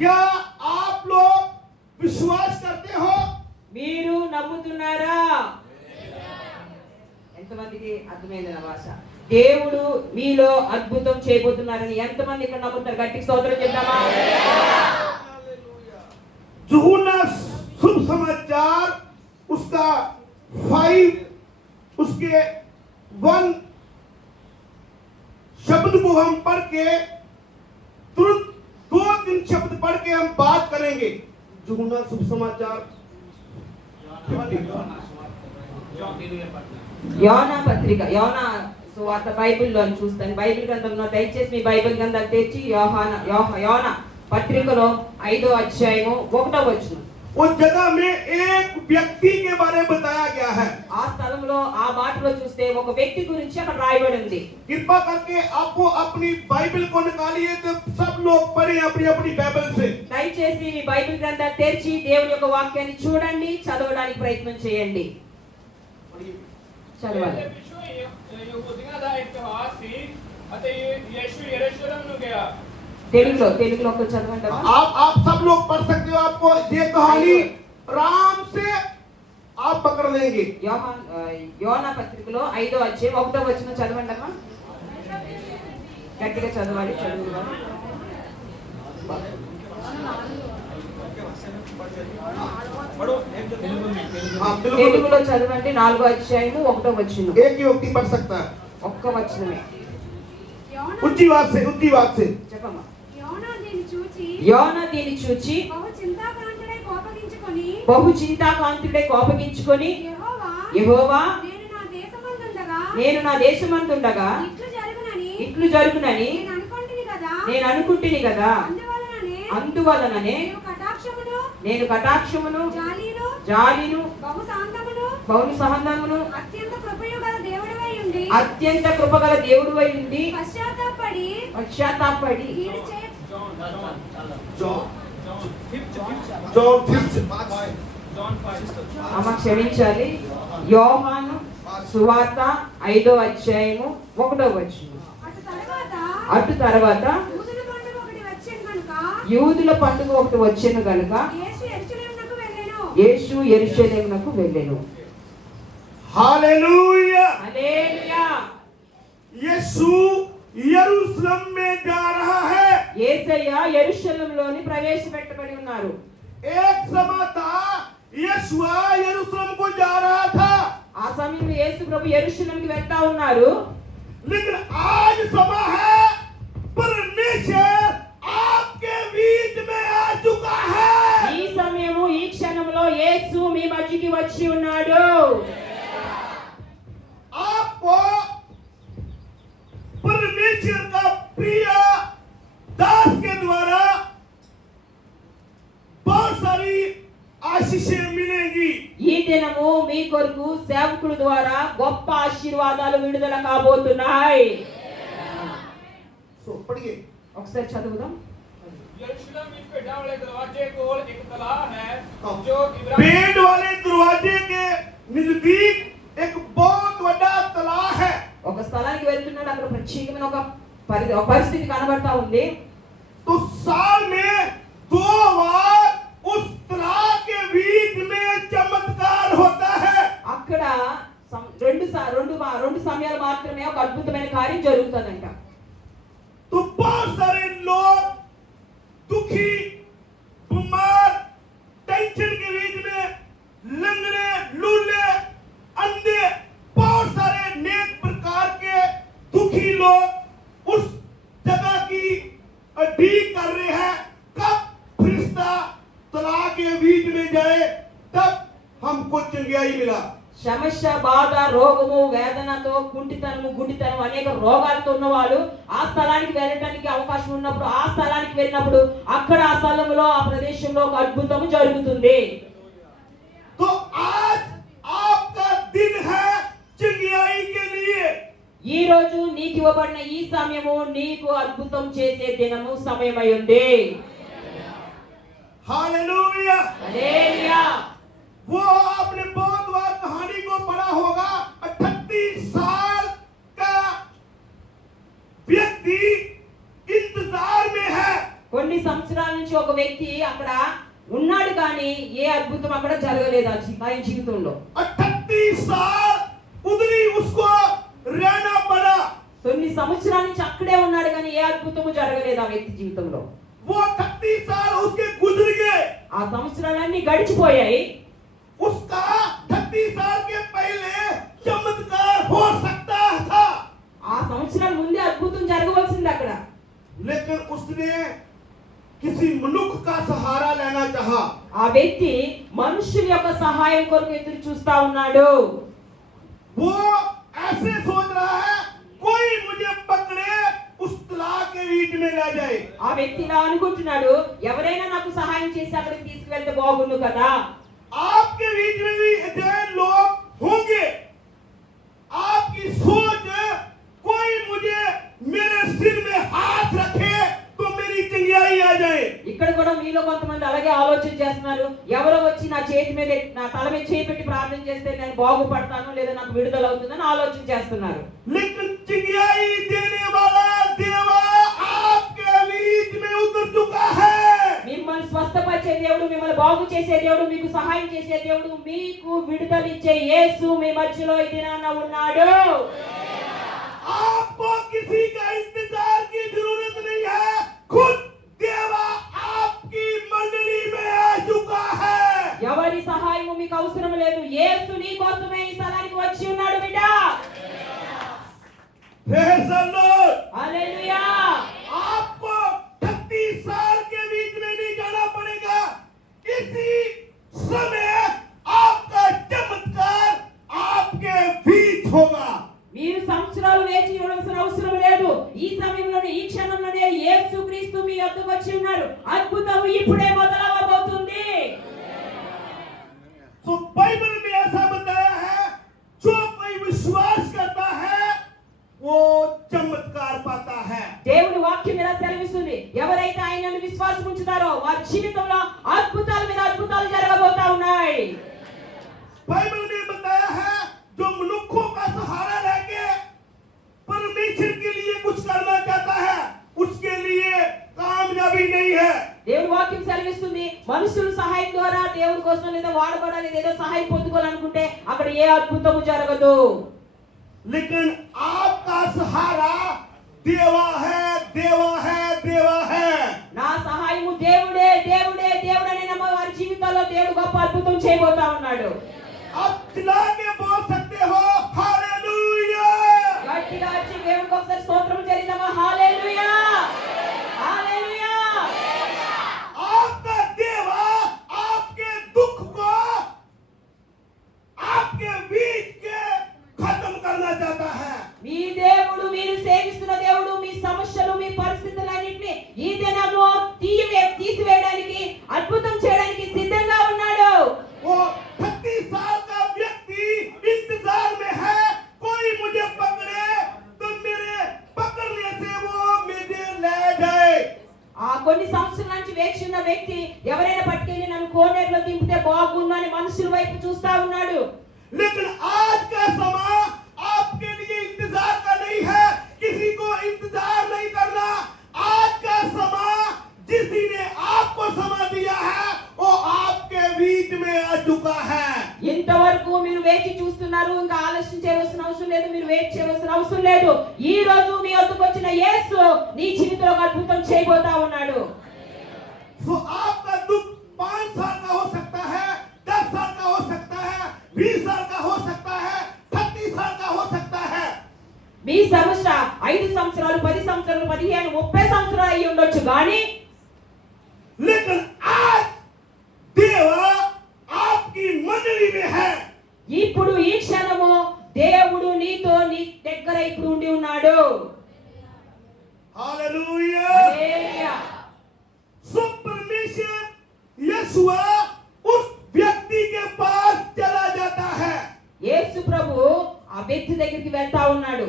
क्या आप लोग विश्वास करते हो? మీరు నమ్ముతున్నారా? ఎంతమందికి అర్థమైంది నా భాష? దేవుడు మీలో అద్భుతం చేయబోతున్నారని ఎంతమంది ఇక్కడ నమ్ముతారు? గట్టిగా స్తోత్రం చెప్దామా? यूहन्ना शुभ समाचार उसका 5 उसके 1 शब्द को हम पढ़ के तुरंत 2-3 शब्द पढ़ के हम बात करेंगे। यूहन्ना शुभ समाचार 50। యోనా పత్రిక, యోనా సువార్త బైబిల్లో చూస్తాను. బైబిల్ గ్రంథంలో దయచేసి మీ బైబిల్ గ్రంథాలు తెచ్చి యోనా పత్రికలో 5వ అధ్యాయము 1వ వచనం. उस जगह में एक व्यक्ति के बारे में बताया गया है। ఆ స్థలంలో ఆ మాటలో చూస్తే ఒక వ్యక్తి గురించి అక్కడ రాయబడి ఉంది. कृपा करके आपको अपनी बाइबल को निकालिए तो सब लोग पढ़ें अपनी अपनी बाइबल से। దయచేసి మీ బైబిల్ గ్రంథాలు తెరిచి దేవుని యొక్క వాక్యాన్ని చూడండి, చదవడానికి ప్రయత్నం చేయండి. చదవాలి. తెలుగులో ఒక చదవండి. आप सब लोग पढ़ सकते हो। आपको ये कहानी आराम से आप पकड़ लेंगे। యోనా పత్రికలో 5వ అధ్యాయం 1వ వచనం చదవండి అమ్మా. గట్టిగా చదవాలి. తెలుగులో చదవండి. 4వ అధ్యాయము 1వ వచనం. एक ही व्यक्ति पढ़ सकता है। ఒక్క వచనమే. ऊंची बात से చెప్పమ్మా. యోనా దీన్ని చూచి బహు చింతాకాంతుడై కోపగించుకొని యెహోవా నేను నా దేశమందుండగా ఇట్లు జరుగునని నేను అనుకుంటుని కదా, అందువలననే నేను కటాక్షమును జాలిను బహు సహనమును అత్యంత కృపగల దేవుడవై ఉండి పశ్చాత్తాపడి అమ్మ క్షమించాలి. యోహాను సువార్త 5వ అధ్యాయము 1వ వచనం. అటు తర్వాత యూదుల పండుగ ఒకటి వచ్చెను గనుక యేసు యెరూషలేమునకు వెళ్ళెను. हालेलुया। హల్లెలూయా. यीशु यरूशलेम में जा रहा है। యేసయ్య యెరూషలేములోని ప్రవేశపెట్టబడి ఉన్నారు. एक समय था यीशुआ यरूशलेम को जा रहा था। ఆ సమయంలో యేసు ప్రభు యెరూషలేముకి వెళ్తా ఉన్నారు. लेकिन आज समय है परमेश्वर आपके बीच में आ चुका है। ఈ సమయము ఈ క్షణంలో యేసు మీ మధ్యకి వచ్చి ఉన్నాడు. आपको परमेश्वर का प्रिय दास के द्वारा बहुत सारी आशीषें मिलेंगी। ఈ దినము మీ కొరకు సేవకుల ద్వారా గొప్ప ఆశీర్వాదాలు విడుదల కాబోతున్నాయి. सो पढ़िए ఒకసారి చదువుదాం. यरूशलेम में भेड़ों वाले दरवाजे कोल एक तालाब है जो पेड़ वाले दरवाजे के नजदीक एक बहुत बड़ा तालाब है। ఒక స్థలానికి వెళ్తున్నాడు. అక్కడ ప్రత్యేకమైన ఒక పరిస్థితి కనబడతా ఉంది. तो साल में 2 बार उस तालाब के बीच में चमत्कार होता है। అక్కడ రెండు సమయాలు మాత్రమే ఒక అద్భుతమైన కార్యం జరుగుతుందంట. तो बहुत सारे लोग दुखी बीमार टेंशन के बीच में लंगड़े लूले अंधे बहुत सारे नेक प्रकार के दुखी लोग उस जगह की अडीक कर रहे हैं। कब फरिश्ता तालाब के बीच में जाए तब हमको चंगियाई मिला। సమస్య, బాధ, రోగము, వేదనతో, కుంటితనము, గుడ్డితనం అనేక రోగాలతో ఉన్నవాళ్ళు ఆ స్థలానికి వెళ్ళడానికి అవకాశం ఉన్నప్పుడు ఆ స్థలానికి వెళ్ళినప్పుడు అక్కడ ఆ స్థలంలో ఆ ప్రదేశంలో ఒక అద్భుతం జరుగుతుంది. तो आज आपका दिन है चंगियाई के लिए। ఈ రోజు నీకు ఇవ్వబడిన ఈ సమయము నీకు అద్భుతం చేసే దినము సమయమై ఉంది. हालेलुया। హల్లెలూయా. वो आपने बहुत बार कहानी को पढ़ा होगा। 38 साल का व्यक्ति इंतजार में है కొన్ని సంవత్సరాల నుంచి ఒక వ్యక్తి అక్కడ ఉన్నాడు కానీ ఏ అద్భుతం అక్కడ జరగలేదు ఆయన జీవితంలో. 38 साल उधर ही उसको रहना पड़ा. కొన్ని సంవత్సరాల నుంచి అక్కడే ఉన్నాడు కానీ ఏ అద్భుతము జరగలేదు ఆ వ్యక్తి జీవితంలో. वो 38 साल उसके गुजर गए. ఆ సంవత్సరాలన్నీ గడిచిపోయాయి. उसका 38 साल के पहले चमत्कार हो सकता था. ఆ సంవత్సరాల ముందే అద్భుతం జరగవలసింది అక్కడ. लेकिन उसने किसी मनुष्य का सहारा लेना चाहा. ఆ వ్యక్తి మనుషుల యొక్క సహాయం కొరకు ఎదురు చూస్తా ఉన్నాడు. वो ऐसे सोच रहा है कोई मुझे पकड़े उस तलाक के बीच में ले जाए. ఆ వ్యక్తి ఇలా అనుకుంటున్నాడు, ఎవరైనా నాకు సహాయం చేసి అక్కడికి తీసుకువెళ్తే బాగుండు కదా. आपके बीच में भी ऐसे लोग होंगे. आपकी सोच कोई मुझे मेरे सिर में हाथ रखे तो मेरी चंगियाई आ जाए. ఇక్కడ కూడా మీలో కొంతమంది అలాగే ఆలోచన చేస్తున్నారు, ఎవరో వచ్చి నా చేతి మీద నా తల మీద చేయి పెట్టి ప్రార్థన చేస్తే నేను బాగుపడతాను లేదా నాకు విడుదల అవుతుందని ఆలోచన చేస్తున్నారు. लेकिन चंगियाई देने वाला देवा आपके बीच में उतर चुका है. మిమ్మల్ని స్వస్థపరిచే దేవుడు, మిమ్మల్ని బాగు చేసే దేవుడు, మీకు సహాయం చేసే దేవుడు, మీకు విడుదల ఇచ్చే యేసు మీ మధ్యలో ఈ దినాన ఉన్నాడు. आपको किसी का इंतजार की जरूरत नहीं है. खुद देवा आपकी मंडली में आ चुका है. ఎవరి సహాయము మీకు అవసరం లేదు, యేసు నీ కోసమే ఈ స్థలానికి వచ్చి ఉన్నాడు బిడ్డ. Praise the Lord. హల్లెలూయా. आपको 38 साल के बीच में नहीं जाना पड़ेगा. इसी समय आपका चमत्कार आपके बीच होगा. మీరు సంవత్సరాలు వేచి ఉండవలసిన అవసరం లేదు. ఈ సమయంలోనే ఈ క్షణంలోనే యేసుక్రీస్తు మీ వద్దకు వచ్చి ఉన్నారు. అద్భుతం ఇప్పుడే మొదలవబోతుంది. तो बाइबल में ऐसा बताया है, जो कोई विश्वास करता है वो चमत्कार पाता है. దేవుని వాక్యం ఇలా సెలవిస్తుంది, ఎవరైతే ఆయనను విశ్వాసం ఉంచుతారో వారి జీవితంలో అద్భుతాల మీద అద్భుతాలు జరగబోతా ఉన్నాయి. बाइबल में बताया है, जो मनुष्यों का सहारा लेके परमेश्वर के लिए कुछ करना चाहता है उसके लिए कामयाबी नहीं है. దేవుని వాక్యం సెలవిస్తుంది, మనుషుల సహాయం ద్వారా దేవుడి కోసం లేదా వాడబడాలి ఏదో సహాయం పొందుకోవాలనుకుంటే అక్కడ ఏ అద్భుతము జరగదు. लेकिन आपका सहारा देवा है, देवा है, देवा है. నా సహాయము దేవుడే దేవుడే దేవుడనే నమ్మ వారి జీవితాల్లో దేవుడు గొప్ప అద్భుతం చేయబోతా ఉన్నాడు. आप चिल्ला के बोल सकते हो हालेलुया. గట్టిగా వచ్చి దేవునికి ఒకసారి స్తోత్రం చెల్లిద్దామా? హల్లెలూయా, హల్లెలూయా. आपका देवा आपके दुख को आपके बीच के खत्म करना चाहता है. మీ దేవుడు, మీరు సేవిస్తున్న దేవుడు మీ సమస్యలు మీ పరిస్థితులన్నింటినీ ఈ దినము తీసివేయడానికి అద్భుతం చేయడానికి సిద్ధంగా ఉన్నాడు. वो 36 साल का व्यक्ति इंतजार में है, कोई मुझे पकड़े तो मेरे पकड़ने से वो मुझे ले जाए. ఆ కొన్ని సంవత్సరాల నుంచి వేచి ఉన్న వ్యక్తి ఎవరైనా పట్టుకెళ్ళి నన్ను కోనేరులో దింపితే బాగుందని మనుషుల వైపు చూస్తా ఉన్నాడు. लेकिन आज का समय आपके लिए इंतजार का नहीं है. किसी को इंतजार नहीं करना. आज का समय जिसी ने आपको समय दिया है वो आपके बीच में आ चुका है. ఇంతవరకు మీరు వేచి చూస్తున్నారు, ఇంకా ఆలస్యం చేయవలసిన అవసరం లేదు, మీరు వెయిట్ చేయవలసిన అవసరం లేదు. ఈ రోజు మీ వద్దకు వచ్చిన యేసు నీ జీవితంలో ఒక అద్భుతం చేయబోతా ఉన్నాడు. तो आपका दुख 5 साल का हो सकता है, 10 साल का हो सकता है, 20 साल का हो सकता है, 36 साल का हो सकता है. మీ సమస్య 5 సంవత్సరాలు 10 సంవత్సరాలు 15 30 సంవత్సరాలు అయి ఉండొచ్చు కానీ लेकिन आज देवा आपकी मंडली में है. ఇప్పుడు ఈ క్షణము దేవుడు నీతో నీ దగ్గర ఇప్పుడు ఉండి ఉన్నాడు. हालेलुया. హల్లెలూయా. सो परमेश्वर यीशुआ उस व्यक्ति के पास चला जाता है. యేసు ప్రభు ఆ వ్యక్తి దగ్గరికి వెళ్తా ఉన్నాడు.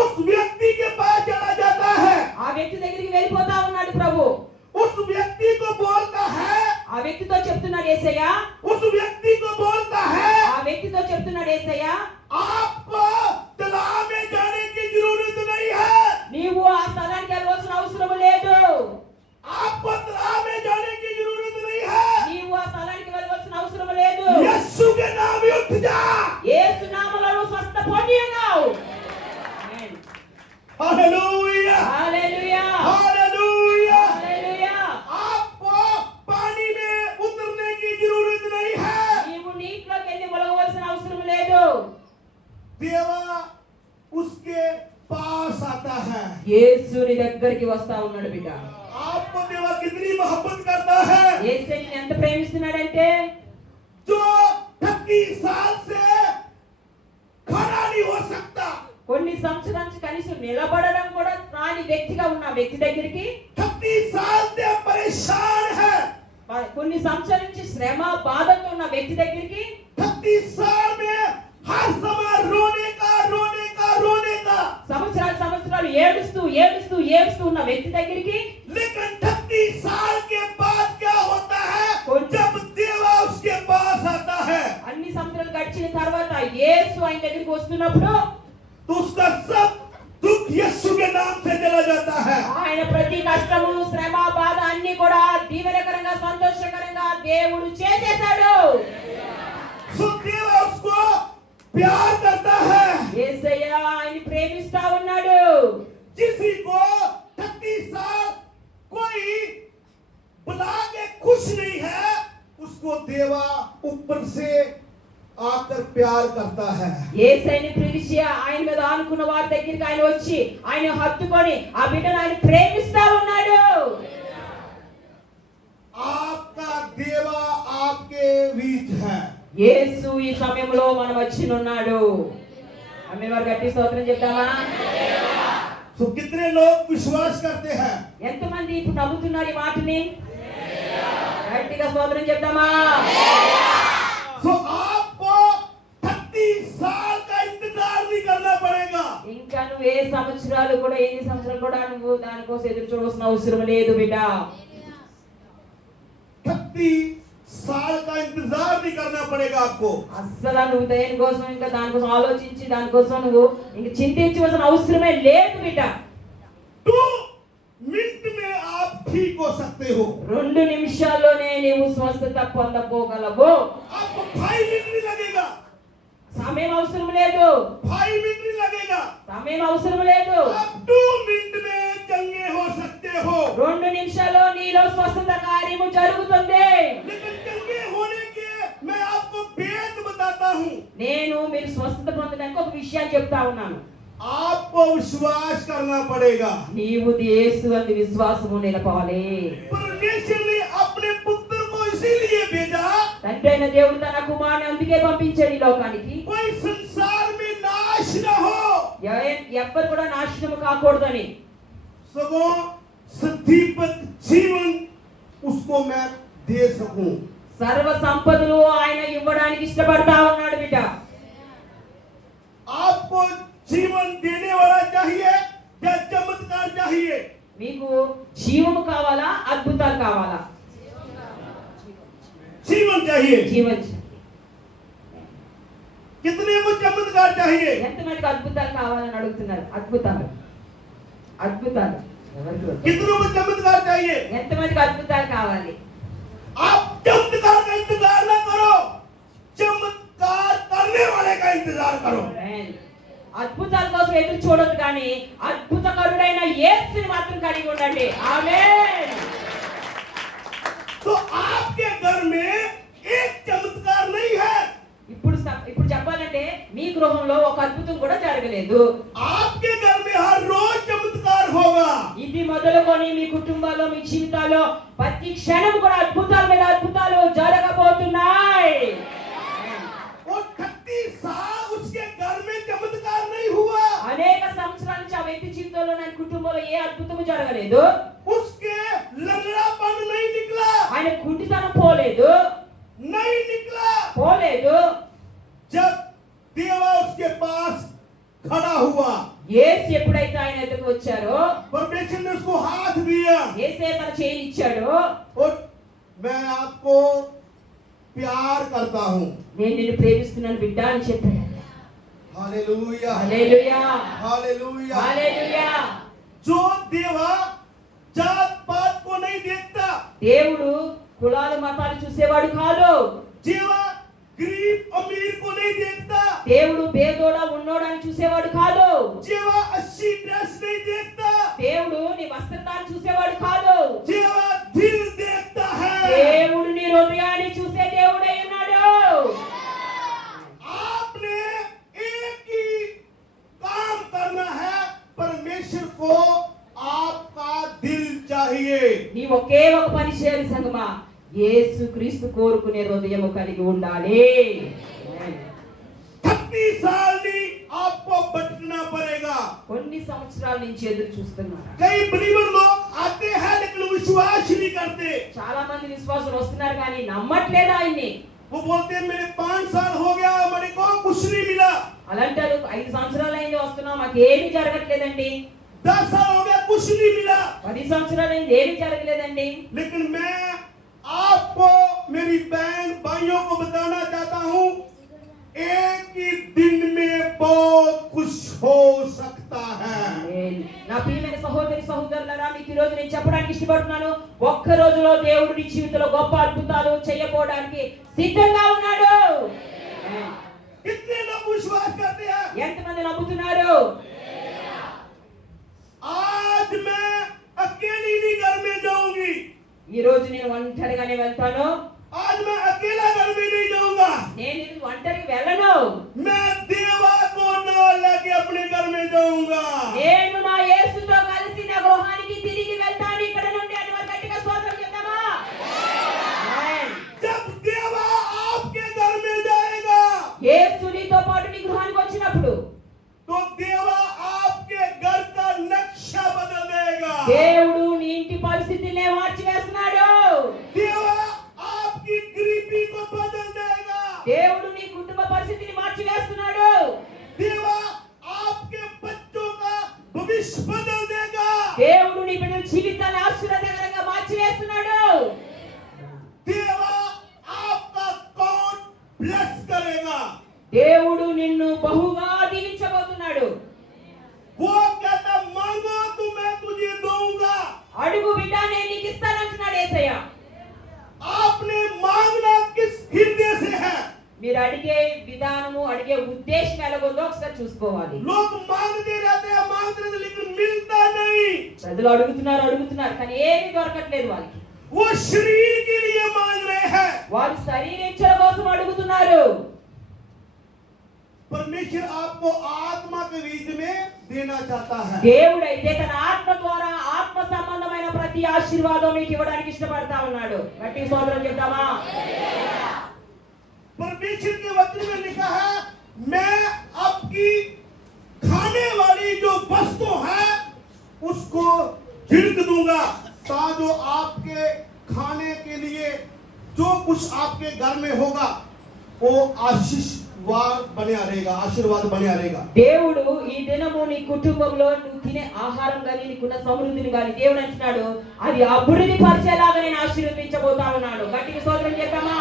उस व्यक्ति के पास चला जाता है. ఆ వ్యక్తి దగ్గరికి వెళ్ళిపోతా ఉన్నాడు ప్రభు. उस व्यक्ति को बोलता है. ఆ వ్యక్తితో చెప్తున్నాడు యేసయ్య, उस व्यक्ति को बोलता है, ఆ వ్యక్తితో చెప్తున్నాడు యేసయ్య, आपको तालाब में जाने की जरूरत नहीं है. నీవు ఆ స్థలానికి వెళ్ళవలసిన అవసరం లేదు. आप దగ్గరికి వస్తా ఉన్నాడు బిడ్డ. आपको देवा कितनी मोहब्बत करता है, యేసయ్య నిన్ను ఎంత ప్రేమిస్తున్నాడంటే जो 30 साल से खड़ा नहीं हो सकता, కొన్ని సంవత్సరాల నుంచి కనీసం నిలబడడం కూడా రాని వ్యక్తిగా ఉన్న వ్యక్తి దగ్గరికి 30 साल से परेशान है, కొన్ని సంవత్సరాల నుంచి శ్రమ బాధతో ఉన్న వ్యక్తి దగ్గరికి 30 साल में हर समय रोने का సంవత్సరాలు ఏడుస్తూ ఉన్న వ్యక్తి దగ్గరికి लेकिन 30 साल के बाद क्या होता है, जब देवा उसके पास आता है అన్ని సంవత్సరాలు గడిచిన తర్వాత యేసు ఆయన దగ్గరికి వస్తున్నప్పుడు तो उसका सब दुख यीशु के नाम से चला जाता है। ఆయన ప్రతి కష్టము శ్రమ బాధ అన్ని కూడా దీవెనకరంగా సంతోషకరంగా దేవుడు చేసేశాడు. सो देवा उसको प्यार करता है, యేసయ్య ఆయన ప్రేమిస్తా ఉన్నాడు. किसी को 30 साल कोई बुला के खुश नहीं है, उसको देवा ऊपर से आकर प्यार करता है। యేసయ్యని పిలిచి ఆయన మీద ఆనుకున్న వారి దగ్గరికి ఆయన వచ్చి ఆయన హత్తుకొని ఆ బిడ్డను ఆయన ప్రేమిస్తా ఉన్నాడు. आपका देवा आपके बीच है। యేసు ఈ సమయంలో మన మధ్య ఉన్నాడు. ఆమేన్. వారు గట్టి స్తోత్రం చెప్తామా? तो कितने लोग विश्वास करते हैं? ఎంతమంది ఇప్పుడు నమ్ముతున్నారు ఈ మాటని? గట్టిగా స్తోత్రం చెప్తామా? तो आपको 30 साल का इंतजार नहीं करना पड़ेगा। ఇంకా నువ్వు ఏ సంవత్సరాలు కూడా ఎన్ని సంవత్సరాలు కూడా నువ్వు దానికోసం ఎదురు చూడాల్సిన అవసరం లేదు బిడ్డ. 30 साल का इंतजार नहीं करना पड़ेगा आपको। అస్సలు నువ్వు దేనికోసం ఇంకా దానికోసం ఆలోచించి దానికోసం నువ్వు ఇంక చింతించవలసిన అవసరమే లేదు బిడ్డ. 2 मिनट में आप ठीक हो सकते हो। 2 నిమిషాల్లోనే నీవు స్వస్థత పొందపోగలవు. आपको 5 मिनट नहीं लगेगा, సమయం అవసరం లేదు. 5 मिनट नहीं लगेगा, సమయం అవసరం లేదు. आप 2 मिनट में चंगे हो सकते हो। 2 నిమిషాల్లో నీలో స్వస్థత కార్యము జరుగుతుంది. लेकिन चंगे होने के मैं आपको भेद बताता हूँ। నేను మీరు స్వస్థత పొందడానికి ఒక విషయాన్ని చెప్తా ఉన్నాను. आपको विश्वास करना पड़ेगा। నీవు యేసు అందు విశ్వాసము నిలపాలి. परमेश्वर ने अपने पुत्र को इसीलिए भेजा, తండ్రి అయిన దేవుడు తన కుమారుని అందుకే పంపించాడు ఈ లోకానికి. कोई संसार में नाश न हो, ఎవ్వరు కూడా నాశనం కాకూడదని. सबो सदीपक जीवन उसको मैं दे सकूं। సర్వ సంపదలు ఆయన ఇవ్వడానికి ఇష్టపడతా ఉన్నాడు బిడ్డ. आपको जीवन देने वाला चाहिए या चमत्कार चाहिए? మీకు జీవము కావాలా అద్భుతాలు కావాలా? जीवन चाहिए। జీవం. कितने को चमत्कार चाहिए? ఎంతమందికి అద్భుతాలు కావాలని అడుగుతున్నారు? అద్భుతాలు ఎవరికి వద్దు? कितनों को चमत्कार चाहिए? ఎంతమందికి అద్భుతాలు కావాలి? आप चमत्कार का इंतजार न करो, चमत्कार करने वाले का इंतजार करो। అద్భుతాల కోసం ఎదురు చూడొద్దు కానీ అద్భుతకరుడైన యేసుని మాత్రం కలిగి ఉండండి. ఆమేన్. तो आपके घर में एक चमत्कार नहीं है, ఇప్పుడు చెప్పాలంటే మీ గృహంలో ఒక అద్భుతం కూడా జరగలేదు. आपके घर में हर रोज चमत्कार होगा। ఇది మొదలుకొని మీ కుటుంబాల్లో మీ జీవితాల్లో ప్రతి క్షణం కూడా అద్భుతాల మీద అద్భుతాలు జరగబోతున్నాయి. वो 30 साल उसके घर में चमत्कार नहीं हुआ, అనేక సంవత్సరాల నుంచి ఆ వ్యక్తి జీవితంలో నా కుటుంబంలో ఏ అద్భుతము జరగలేదు. उसके लंगड़ापन नहीं निकला, ఆయన కుంటితనం పోలేదు. जब देवा उसके पास खड़ा हुआ, యేసు ఎప్పుడైతే ఆయన ఎదురుకు వచ్చారో परमेश्वर ने उसको हाथ दिया యేసే తన చేయి ఇచ్చాడో, और मैं आपको प्यार करता हूँ। నేను నిన్ను ప్రేమిస్తున్నాను బిడ్డ అని చెప్పాడు. हालेलुया, హల్లెలూయా, हालेलुया। హల్లెలూయా. जो देवा जात पात को नहीं देखता, దేవుడు కులాలు మతాలు చూసేవాడు కాదు. देवा गरीब अमीर को नहीं देखता, దేవుడు పేదోడా ఉన్నోడని చూసేవాడు కాదు. देवा अच्छी ड्रेस नहीं देखता, దేవుడు నీ వస్త్రతాన్ని చూసేవాడు కాదు. देवा दिल देखता है। దేవుడు నీ హృదయాన్ని చూసే దేవుడై ఉన్నాడు. आपने एक ही काम करना है, परमेश्वर को आपका పని చేయాలి సంగమా? యేసు క్రీస్తు కోరుకునే హృదయము కలిగి ఉండాలి. 30 साल नहीं आपको भटकना पड़ेगा। కొన్ని సంవత్సరాల నుంచి ఎదురు చూస్తున్నారు. कई बिलीवर लोग आते हैं लेकिन विश्वास नहीं करते। చాలా మంది విశ్వాసులు వస్తున్నారు కానీ నమ్మట్లేదు ఆయన్ని. वो बोलते हैं मेरे 5 साल हो गया, मेरे को कुछ नहीं मिला। అలాంటారు 5 సంవత్సరాలు అయింది వస్తున్నాం, మాకు ఏమీ జరగట్లేదండి. 10 साल हो गया, कुछ नहीं मिला। 10 సంవత్సరాలు అయింది, ఏమీ జరగలేదండి. लेकिन मैं आपको मेरी बहन भाइयों को बताना चाहता हूँ, एक ही दिन में बहुत कुछ हो सकता है। నా ప్రియమైన సహోదరి సహోదరులారా, మీకు ఈ రోజు నేను చెప్పడానికి ఇష్టపడుతున్నాను, ఒక్క రోజులో దేవుడు నీ జీవితంలో గొప్ప అద్భుతాలు చేయబోవడానికి సిద్ధంగా ఉన్నాడు. कितने लोग विश्वास करते हैं? ఎంతమంది నమ్ముతున్నారు? आज मैं अकेली नहीं घर में जाऊंगी। ఈ రోజు నేను ఒంటరిగానే వెళ్తాను. आज मैं अकेला घर में नहीं जाऊंगा। నేను ఇది ఒంటరికి వెళ్ళను. मैं देवा को नाल लेके अपने घर में जाऊंगा। నేను నా యేసుతో కలిసి నా గృహానికి తిరిగి వెళ్తాను. ఇక్కడ నుండి అని వారు గట్టిగా స్తోత్రం చెప్తామా? ఆమేన్. जब देवा आपके घर में जाएगा, యేసు నీతో పాటు నీ గృహానికి వచ్చినప్పుడు तो देवा आपके घर का नक्शा बदल देगा। దేవుడు నీ ఇంటి పరిస్థితిని మార్చివేస్తున్నాడు. देवा आपकी गरीबी को बदल देगा। దేవుడు నీ కుటుంబ పరిస్థితిని మార్చివేస్తున్నాడు. देवा आपके बच्चों का भविष्य बदल देगा। దేవుడు నీ బిడ్డల జీవితాన్ని ఆశీర్వాదకరంగా మార్చివేస్తున్నాడు. देवा आपका अकाउंट ब्लेस करेगा। దేవుడు నిన్ను బహుగా దీవించబోతున్నాడు. वो कहता मांगो तो मैं तुझे दूंगा। అడుగు బిడ్డ, నేను నీకు ఇస్తానంటున్నాడు యేసయ్య. आपने मांगना किस हृदय से है? మీరు అడిగే విధానము, అడిగే ఉద్దేశం ఎలాగోందో ఒకసారి చూసుకోవాలి. लोग मांगते रहते हैं लेकिन मिलता नहीं। ప్రజలు అడుగుతున్నారు కానీ ఏమీ దొరకట్లేదు వాళ్ళకి. वो शरीर के लिए मांग रहे हैं। వారు శరీరేచ్ఛల కోసం అడుగుతున్నారు. परमेश्वर आपको आत्मा के बीच में देना चाहता है। దేవుడైతే తన ఆత్మ ద్వారా ఆత్మ సంబంధమైన ప్రతి ఆశీర్వాదం మీకు ఇవ్వడానికి ఇష్టపడతా ఉన్నాడు. గట్టి స్తోత్రం చెప్తామా? परमेश्वर के वचन में लिखा है, मैं आपकी खाने वाली जो वस्तु है उसको झिड़क दूंगा, जो आपके खाने के लिए जो कुछ आपके घर में होगा वो आशीर्वाद बने रहेगा। आशीर्वाद बने रहेगा। దేవుడు ఈ దినము నీ కుటుంబంలో నువ్వు తినే ఆహారం గాని, నీకున్న సమృద్ధిని గాని దేవుడు అంటున్నాడు అది అభివృద్ధి పరిచేలాగా నేను ఆశీర్వదించబోతా ఉన్నాడు. గట్టిగా స్తోత్రం చెప్తామా?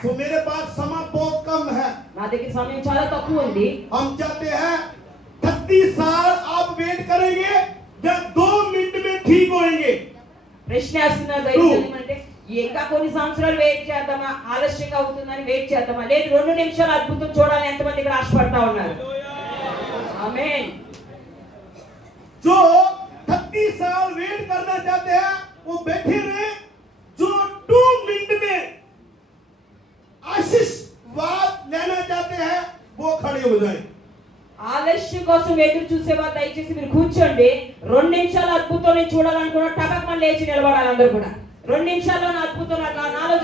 तो मेरे पास समय बहुत कम है। నా దగ్గర సమయం చాలా తక్కువ ఉంది. हम चाहते हैं 30 साल आप वेट करेंगे या 2 मिनट में ठीक होएंगे। ప్రశ్న వేస్తున్నారు దైవజనులు అంటే ఇంకా కొన్ని సంవత్సరాలు వెయిట్ చేద్దామా, ఆలస్యంగా అవుతుందని వెయిట్ చేద్దామా, లేదు 2 నిమిషాలు అద్భుతం చూడాలని ఎంతమంది ఇక్కడ ఆశపడతా ఉన్నారు? ఆమేన్. जो 30 साल वेट करना चाहते हैं वो बैठे रहे। जो 2 मिनट में आशीर्वाद लेना चाहते हैं वो खड़े हो जाए। ఆలస్యం కోసం ఎదురు చూసేవారు దయచేసి మీరు కూర్చోండి. 2 నిమిషాలు అద్భుతం చూడాలనుకున్న టపక్ మన లేచి నిలబడాలి. అందరూ కూడా 2 నిమిషాల్లో నా అద్భుతం నాలో